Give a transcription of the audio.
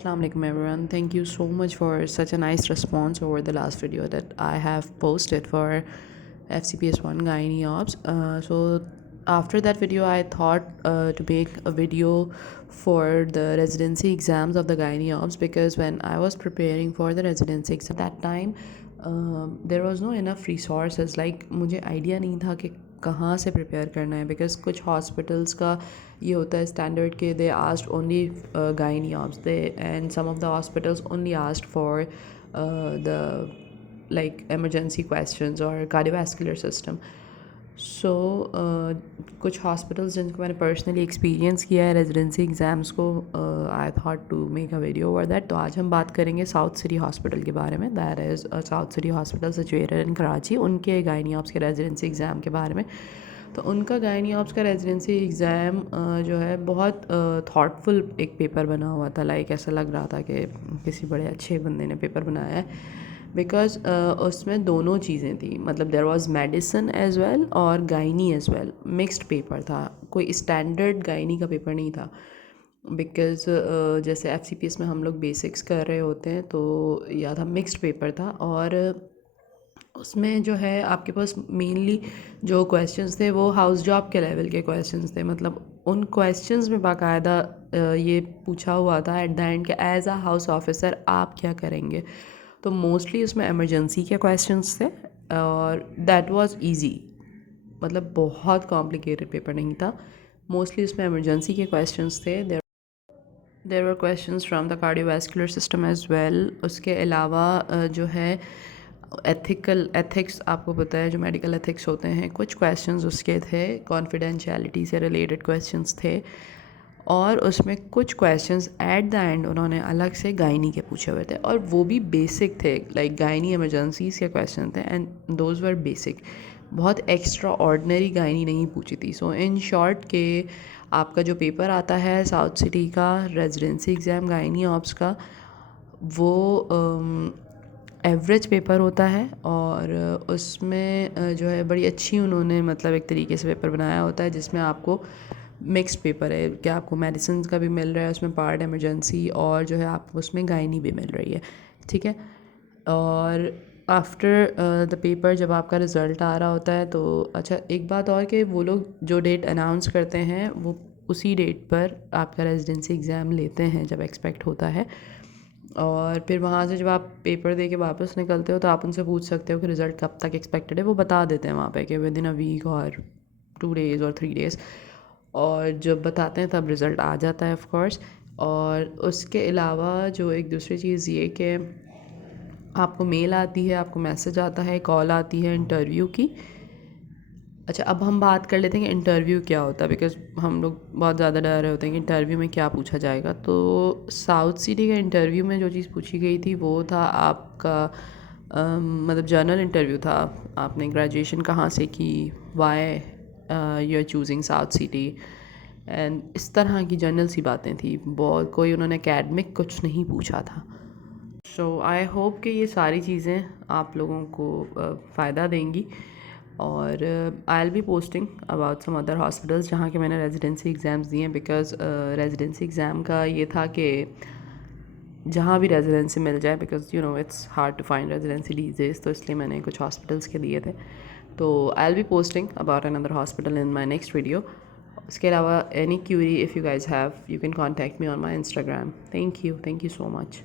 Assalamu alaikum everyone. Thank you so much for such a nice response over the last video that I have posted for FCPS1 Gynae Ops. So after that video I thought to make a video for the residency exams of the Gynae Ops, because when I was preparing for the residency exam that time there was no enough resources. Like मुझे idea नहीं था कि कहाँ से prepare करना है, because कुछ hospitals का ये होता है स्टैंडर्ड के they asked only gynae ops they, and some of the hospitals only asked for the like emergency questions or cardiovascular system. So कुछ हॉस्पिटल्स जिनको मैंने पर्सनली एक्सपीरियंस किया है रेजिडेंसी एग्ज़ाम्स को, I thought to make a video over that. तो आज हम बात करेंगे साउथ सिटी हॉस्पिटल के बारे में. That is south city hospital situated in Karachi. उनके गायनी ऑप्स के रेजिडेंसी एग्ज़ाम के बारे में. तो उनका गायनी ऑप्स का रेजिडेंसी एग्ज़ाम जो है बहुत थाटफुल एक पेपर बना हुआ था. लाइक ऐसा लग रहा था कि किसी बड़े अच्छे बंदे ने पेपर बनाया है, बिकॉज उसमें दोनों चीज़ें थी. मतलब there was medicine as well और gynae as well. Mixed paper था, कोई स्टैंडर्ड गायनी का पेपर नहीं था. बिकॉज जैसे FCPS में हम लोग बेसिक्स कर रहे होते हैं, तो या था मिक्स्ड पेपर था. और उसमें जो है आपके पास मेनली जो क्वेश्चंस थे वो हाउस जॉब के लेवल के क्वेश्चंस थे. मतलब उन क्वेश्चंस में बाकायदा ये पूछा हुआ था एट द एंड कि एज अ हाउस ऑफिसर आप क्या करेंगे. तो मोस्टली उसमें इमरजेंसी के क्वेश्चंस थे और दैट वाज इजी. मतलब बहुत कॉम्प्लिकेटेड पेपर नहीं था. मोस्टली उसमें इमरजेंसी के क्वेश्चंस थे. There were questions from the cardiovascular system as well. उसके अलावा जो है एथिक्स, आपको पता है जो मेडिकल एथिक्स होते हैं, कुछ क्वेश्चंस उसके थे. कॉन्फिडेंशियलिटी से रिलेटेड क्वेश्चंस थे. और उसमें कुछ क्वेश्चंस एट द एंड उन्होंने अलग से गायनी के पूछे हुए थे, और वो भी बेसिक थे. लाइक गायनी इमरजेंसीज़ के क्वेश्चन थे एंड दोज वर बेसिक. बहुत एक्स्ट्रा ऑर्डनरी गायनी नहीं पूछी थी. सो इन शॉर्ट के आपका जो पेपर आता है साउथ सिटी का रेजिडेंसी एग्ज़ाम गायनी ऑप्स का, वो एवरेज पेपर होता है. और उसमें जो है बड़ी अच्छी उन्होंने मतलब एक तरीके से पेपर बनाया होता है, जिसमें आपको मिक्स्ड पेपर है कि आपको मेडिसिन का भी मिल रहा है उसमें पार्ट इमरजेंसी, और जो है आपको उसमें गायनी भी मिल रही है. ठीक है. और आफ्टर द पेपर जब आपका रिज़ल्ट आ रहा होता है, तो अच्छा एक बात और कि वो लोग जो डेट अनाउंस करते हैं वो उसी डेट पर आपका रेजिडेंसी एग्ज़ाम लेते हैं जब एक्सपेक्ट होता है. और फिर वहाँ से जब आप पेपर दे के वापस निकलते हो तो आप उनसे पूछ सकते हो कि रिज़ल्ट कब तक एक्सपेक्टेड है. वो बता देते हैं वहाँ पे कि विद इन अ वीक और 2 days और 3 days. और जब बताते हैं तब रिज़ल्ट आ जाता है ऑफ कोर्स. और उसके अलावा जो एक दूसरी चीज़ ये कि आपको मेल आती है, आपको मैसेज आता है, कॉल आती है इंटरव्यू की. अच्छा, अब हम बात कर लेते हैं कि इंटरव्यू क्या होता है, बिकॉज़ हम लोग बहुत ज़्यादा डर रहे होते हैं कि इंटरव्यू में क्या पूछा जाएगा. तो साउथ सिटी का इंटरव्यू में जो चीज़ पूछी गई थी वो था आपका मतलब जर्नल इंटरव्यू था. आपने ग्रेजुएशन कहाँ से की, why you are choosing south city, and इस तरह की जनरल सी बातें थी. बहुत कोई उन्होंने एकेडमिक कुछ नहीं पूछा था. सो आई होप कि ये सारी चीज़ें आप लोगों को फ़ायदा देंगी. और I will be posting about some other hospitals जहाँ के मैंने रेजिडेंसी एग्ज़ाम्स दिए हैं. बिकॉज़ रेजिडेंसी एग्ज़ाम का ये था कि जहाँ भी रेजिडेंसी मिल जाए, because you know it's hard to find residency these days, तो इसलिए मैंने कुछ हॉस्पिटल्स के दिए थे. तो I will be posting about another hospital in my next video. उसके अलावा any query if you guys have, you can contact me on my Instagram. Thank you so much.